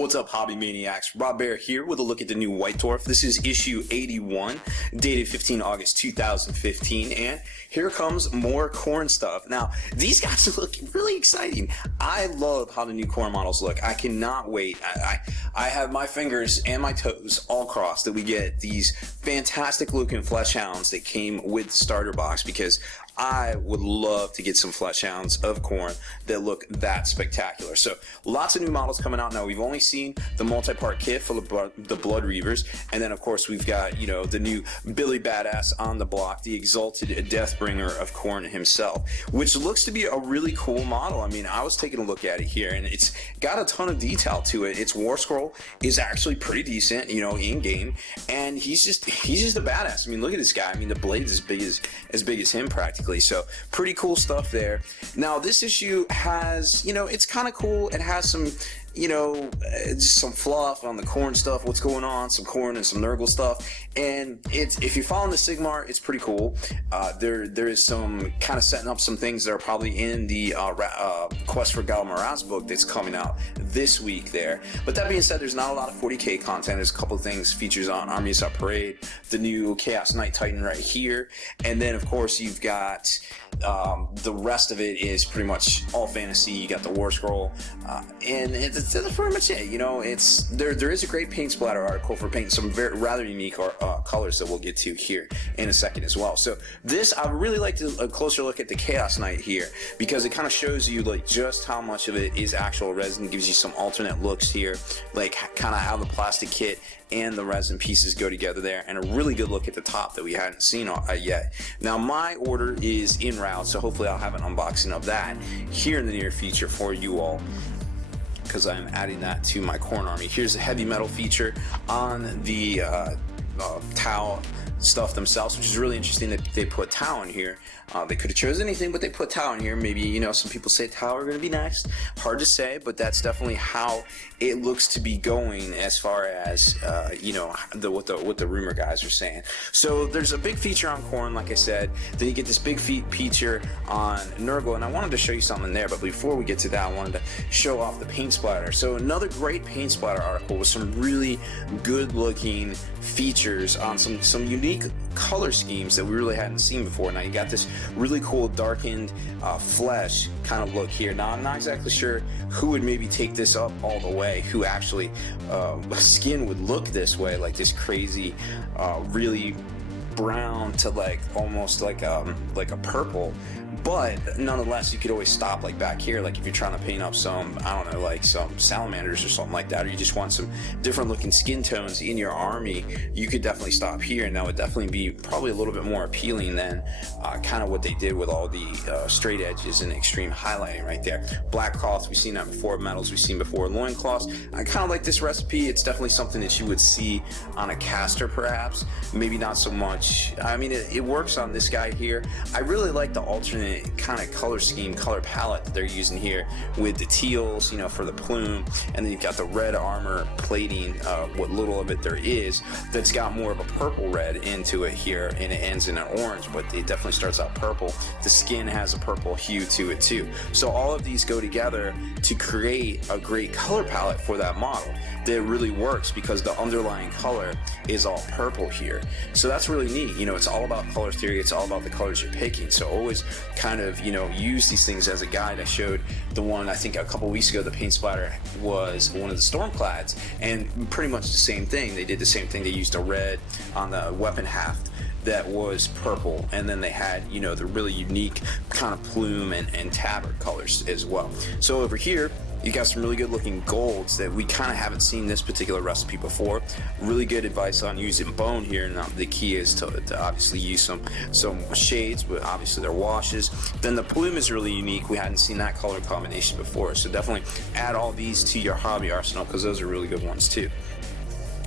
What's up, hobby maniacs? Rob Bear here with a look at the new White Dwarf. This is issue 81, dated 15 August 2015, and here comes more Khorne stuff. Now, these guys look really exciting. I love how the new Khorne models look. I cannot wait. I have my fingers and my toes all crossed that we get these fantastic looking flesh hounds that came with the starter box, because I would love to get some flesh hounds of Khorne that look that spectacular. So lots of new models coming out now. We've only seen the multi-part kit for the Blood Reavers, and then of course we've got, you know, the new Billy Badass on the block, the Exalted Deathbringer of Khorne himself, which looks to be a really cool model. I mean, I was taking a look at it here, and it's got a ton of detail to it. Its Warscroll is actually pretty decent, you know, in game, and he's just a badass. I mean, look at this guy. I mean, the blade's as big as him practically. So pretty cool stuff there. Now this issue has, you know, it's kind of cool. It has some, you know, some fluff on the Khorne stuff, what's going on, some Khorne and some Nurgle stuff, and it's, if you're following the Sigmar, it's pretty cool. There is some kind of setting up some things that are probably in the Quest for Ghal Maraz book that's coming out this week there. But that being said, there's not a lot of 40k content. There's a couple of things, features on Army Assault Parade, the new Chaos Knight Titan right here, and then of course you've got the rest of it is pretty much all fantasy. You got the Warscroll, and that's pretty much it. You know, it's there is a great paint splatter article for painting some rather unique colors that we'll get to here in a second as well. So this, I really like a closer look at the Chaos Knight here, because it kind of shows you like just how much of it is actual resin, gives you some alternate looks here, like kind of how the plastic kit and the resin pieces go together there, and a really good look at the top that we hadn't seen yet. Now my order is in route, so hopefully I'll have an unboxing of that here in the near future for you all, because I'm adding that to my Khorne army. Here's a heavy metal feature on the Tau stuff themselves, which is really interesting that they put Tau in here. They could have chosen anything, but they put Tau in here. Maybe, you know, some people say Tau are going to be next. Hard to say, but that's definitely how it looks to be going as far as, you know, what the rumor guys are saying. So there's a big feature on Khorne, like I said. Then you get this big feature on Nurgle, and I wanted to show you something there, but before we get to that, I wanted to show off the paint splatter. So another great paint splatter article with some really good looking features on some unique color schemes that we really hadn't seen before. Now you got this really cool darkened flesh kind of look here. Now I'm not exactly sure who would maybe take this up all the way, who actually skin would look this way, like this crazy really brown to like almost like a purple. But nonetheless, you could always stop like back here, like if you're trying to paint up some, I don't know, like some salamanders or something like that, or you just want some different looking skin tones in your army, you could definitely stop here, and that would definitely be probably a little bit more appealing than kind of what they did with all the straight edges and extreme highlighting right there. Black cloths, we've seen that before. Metals, we've seen before. Loincloths, I kind of like this recipe. It's definitely something that you would see on a caster perhaps, maybe not so much. I mean, it works on this guy here. I really like the alternate kind of color scheme, color palette that they're using here with the teals, you know, for the plume, and then you've got the red armor plating, what little of it there is, that's got more of a purple red into it here, and it ends in an orange, but it definitely starts out purple. The skin has a purple hue to it too. So all of these go together to create a great color palette for that model that really works, because the underlying color is all purple here. So that's really neat. You know, it's all about color theory. It's all about the colors you're picking. So always kind of, you know, use these things as a guide. I showed the one, I think a couple weeks ago, the paint splatter was one of the Stormclads, and pretty much the same thing. They did the same thing. They used a red on the weapon haft that was purple, and then they had, you know, the really unique kind of plume and tabard colors as well. So over here you got some really good looking golds that we kind of haven't seen this particular recipe before. Really good advice on using bone here, and the key is to obviously use some shades, but obviously they're washes. Then the plume is really unique. We hadn't seen that color combination before, so definitely add all these to your hobby arsenal, because those are really good ones too.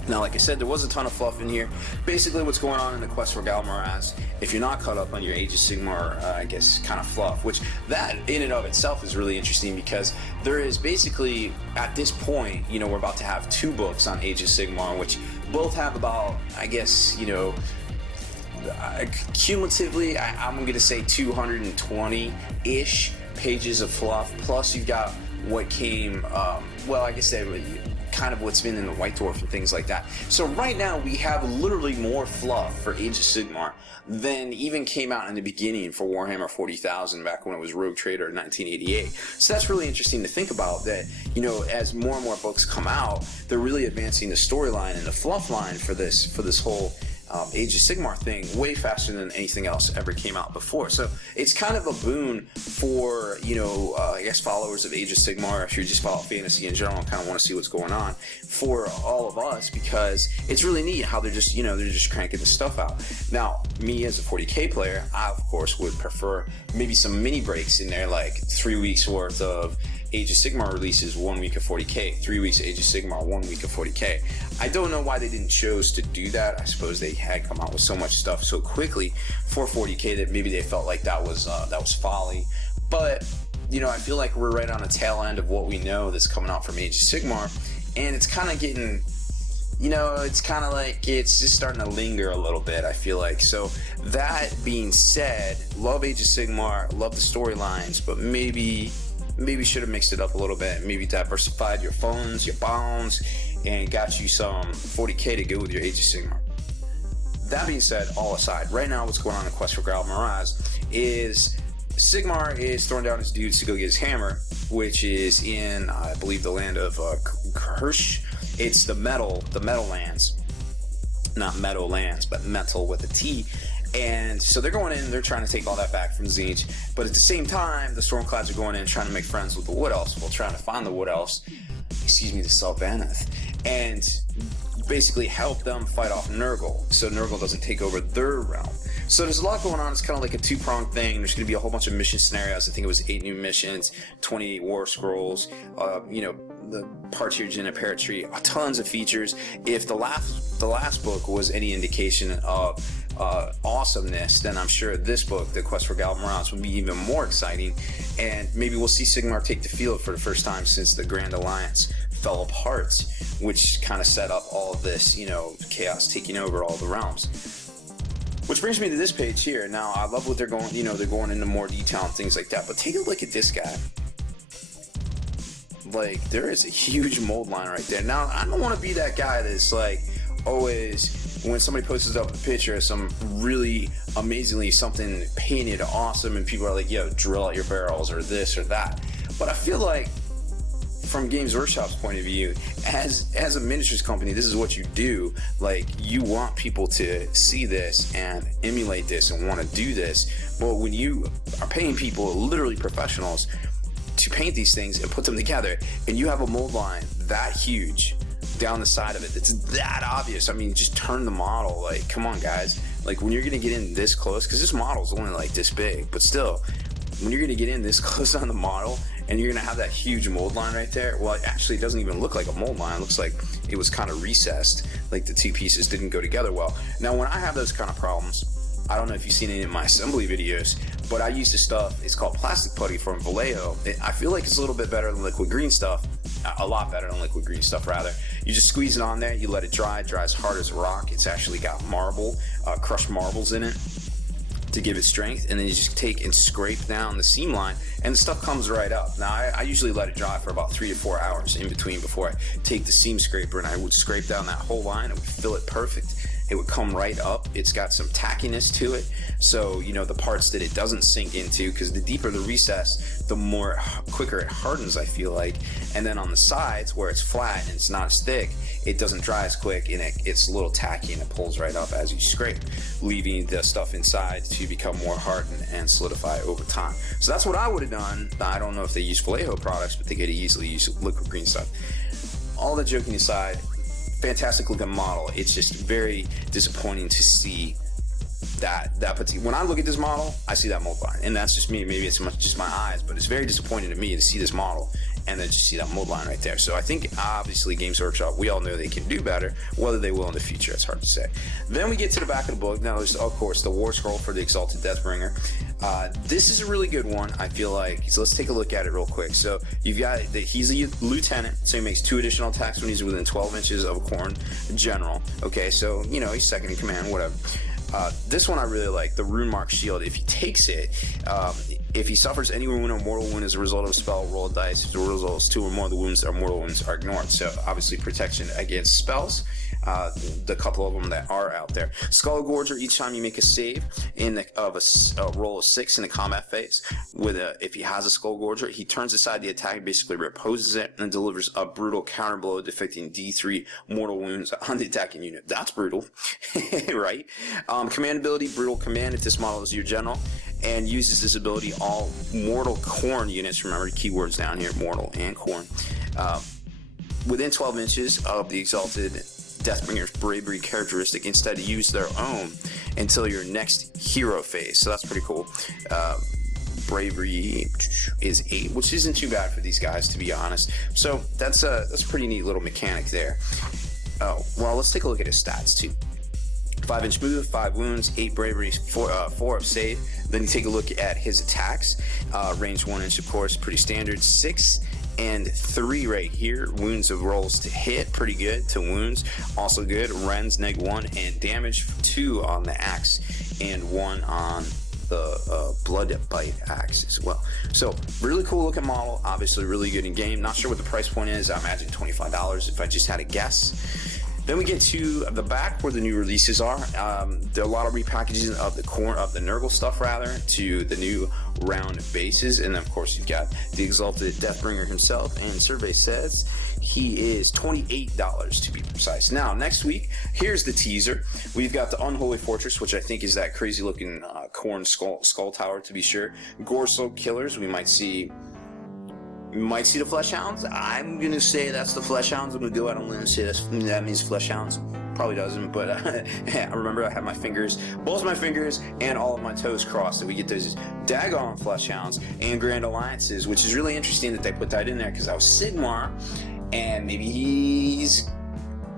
Now, like I said, there was a ton of fluff in here. Basically, what's going on in the Quest for Ghal Maraz, if you're not caught up on your Age of Sigmar, I guess, kind of fluff, which that in and of itself is really interesting, because there is basically, at this point, you know, we're about to have 2 books on Age of Sigmar, which both have about, I guess, you know, cumulatively, I'm going to say 220-ish pages of fluff, plus you've got what came, well, I guess kind of what's been in the White Dwarf and things like that. So right now we have literally more fluff for Age of Sigmar than even came out in the beginning for Warhammer 40,000 back when it was Rogue Trader in 1988. So that's really interesting to think about, that, you know, as more and more books come out, they're really advancing the storyline and the fluff line for this whole Age of Sigmar thing way faster than anything else ever came out before. So it's kind of a boon for, you know, I guess followers of Age of Sigmar, if you just follow fantasy in general and kind of want to see what's going on, for all of us, because it's really neat how they're just, you know, they're just cranking the stuff out. Now, me as a 40k player, I of course would prefer maybe some mini breaks in there, like 3 weeks worth of Age of Sigmar releases, 1 week of 40k, 3 weeks of Age of Sigmar, 1 week of 40k. I don't know why they didn't choose to do that. I suppose they had come out with so much stuff so quickly for 40k that maybe they felt like that was folly. But, you know, I feel like we're right on the tail end of what we know that's coming out from Age of Sigmar, and it's kind of getting, you know, it's kind of like it's just starting to linger a little bit, I feel like. So that being said, love Age of Sigmar, love the storylines, but maybe should have mixed it up a little bit, maybe diversified your phones, your bounds, and got you some 40k to go with your Age of Sigmar. That being said, all aside, right now what's going on in Quest for Ghal Maraz is Sigmar is throwing down his dudes to go get his hammer, which is in, I believe, the land of Khorne. It's the metal lands. Not meadow lands, but metal with a T. And so they're going in, they're trying to take all that back from Tzeentch, but at the same time, the Stormclads are going in trying to make friends with the Wood Elves, while trying to find the Wood Elves, the Sylvaneth, and basically help them fight off Nurgle, so Nurgle doesn't take over their realm. So there's a lot going on. It's kind of like a two-pronged thing. There's going to be a whole bunch of mission scenarios. I think it was 8 new missions, 28 war scrolls, you know, the Partridge in a Pear Tree, tons of features. If the last book was any indication of awesomeness, then I'm sure this book, The Quest for Ghal Maraz, will be even more exciting, and maybe we'll see Sigmar take the field for the first time since the Grand Alliance fell apart, which kind of set up all of this, you know, chaos taking over all the realms. Which brings me to this page here. Now, I love what they're going, you know, they're going into more detail and things like that, but take a look at this guy. Like, there is a huge mold line right there. Now, I don't want to be that guy that's like always, when somebody posts up a picture of some really amazingly something painted awesome and people are like, yo, drill out your barrels or this or that. But I feel like, from Games Workshop's point of view, as a miniatures company, this is what you do. Like, you want people to see this and emulate this and want to do this. But when you are paying people, literally professionals, to paint these things and put them together, and you have a mold line that huge down the side of it, it's that obvious. I mean, just turn the model. Like, come on, guys. Like, when you're gonna get in this close, because this model's only like this big, but still, when you're gonna get in this close on the model and you're gonna have that huge mold line right there, well, actually it doesn't even look like a mold line. It looks like it was kind of recessed, like the two pieces didn't go together well. Now, when I have those kind of problems, I don't know if you've seen any of my assembly videos, but I use this stuff, it's called plastic putty from Vallejo. I feel like it's a little bit better than liquid green stuff, a lot better than liquid green stuff rather. You just squeeze it on there, you let it dry, it dries hard as a rock. It's actually got marble, crushed marbles in it to give it strength, and then you just take and scrape down the seam line and the stuff comes right up. Now, I usually let it dry for about 3 to 4 hours in between before I take the seam scraper, and I would scrape down that whole line. It would fill it perfect. It would come right up. It's got some tackiness to it, so, you know, the parts that it doesn't sink into, because the deeper the recess, the more quicker it hardens, I feel like. And then on the sides where it's flat and it's not as thick, it doesn't dry as quick, and it's a little tacky and it pulls right up as you scrape, leaving the stuff inside to become more hardened and solidify over time. So that's what I would have done. I don't know if they use Vallejo products, but they could easily use liquid green stuff. All the joking aside, fantastic looking model. It's just very disappointing to see that when I look at this model, I see that mold line, and that's just me. Maybe it's just my eyes, but it's very disappointing to me to see this model and then just see that mold line right there. So I think obviously Games Workshop, we all know they can do better. Whether they will in the future, it's hard to say. Then we get to the back of the book. Now there's, of course, the Warscroll for the Exalted Deathbringer. This is a really good one, I feel like. So let's take a look at it real quick. So you've got he's a lieutenant, so he makes 2 additional attacks when he's within 12 inches of a Khorne general. Okay, so, you know, he's second in command, whatever. This one I really like, the Rune Mark Shield. If he takes it, if he suffers any wound or mortal wound as a result of a spell, roll a dice. If the result is 2 or more of the wounds that are mortal wounds are ignored. So obviously protection against spells, the couple of them that are out there. Skull Gorger, each time you make a save of a roll of 6 in the combat phase, if he has a Skull Gorger, he turns aside the attack, basically reposes it, and delivers a brutal counter blow, defecting D3 mortal wounds on the attacking unit. That's brutal, right? Command ability, Brutal Command. If this model is your general, and uses this ability, all mortal Khorne units, remember the keywords down here, mortal and Khorne, within 12 inches of the Exalted Deathbringer's bravery characteristic, instead use their own until your next hero phase. So that's pretty cool. Bravery is 8, which isn't too bad for these guys, to be honest. So that's a pretty neat little mechanic there. Oh, well, let's take a look at his stats too. 5-inch move, 5 wounds, 8 bravery, 4 of save. Then you take a look at his attacks. Range 1 inch, of course, pretty standard. 6 and 3 right here. Wounds of rolls to hit, pretty good. To wounds, also good. Rends, -1, and damage 2 on the axe, and 1 on the blood bite axe as well. So really cool looking model, obviously really good in game. Not sure what the price point is. I imagine $25 if I just had a guess. Then we get to the back where the new releases are. There are a lot of repackaging of the Nurgle stuff rather to the new round bases, and then of course you've got the Exalted Deathbringer himself, and survey says he is $28 to be precise. Now next week, here's the teaser. We've got the Unholy Fortress, which I think is that crazy looking Khorne skull tower, to be sure. Gore-soaked killers. We might see the Flesh Hounds. I'm gonna say that's the Flesh Hounds. I'm gonna go out on a limb and say that means Flesh Hounds. Probably doesn't, but I remember I had my fingers, both my fingers and all of my toes crossed, that we get those daggone Flesh Hounds and Grand Alliances, which is really interesting that they put that in there, because I was Sigmar, and maybe he's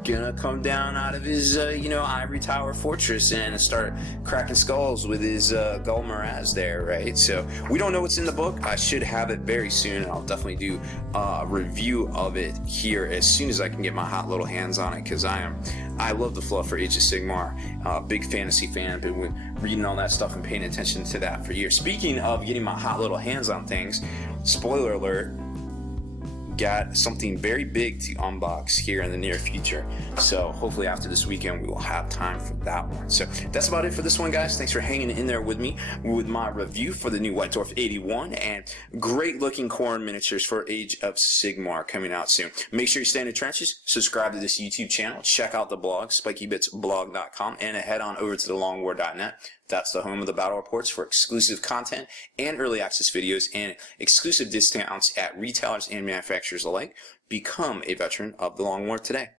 gonna come down out of his ivory tower fortress and start cracking skulls with his Ghal Maraz there, right? So we don't know what's in the book. I should have it very soon, and I'll definitely do a review of it here as soon as I can get my hot little hands on it, because I love the fluff for Age of Sigmar. Big fantasy fan, been reading all that stuff and paying attention to that for years. Speaking of getting my hot little hands on things, spoiler alert, got something very big to unbox here in the near future, so hopefully after this weekend we will have time for that one. So that's about it for this one, guys. Thanks for hanging in there with me with my review for the new White Dwarf 81, and great looking Khorne miniatures for Age of Sigmar coming out soon. Make sure you stay in the trenches, subscribe to this YouTube channel, check out the blog, spikybitsblog.com, and head on over to thelongwar.net. That's the home of the battle reports for exclusive content and early access videos and exclusive discounts at retailers and manufacturers alike. Become a veteran of the Long War today.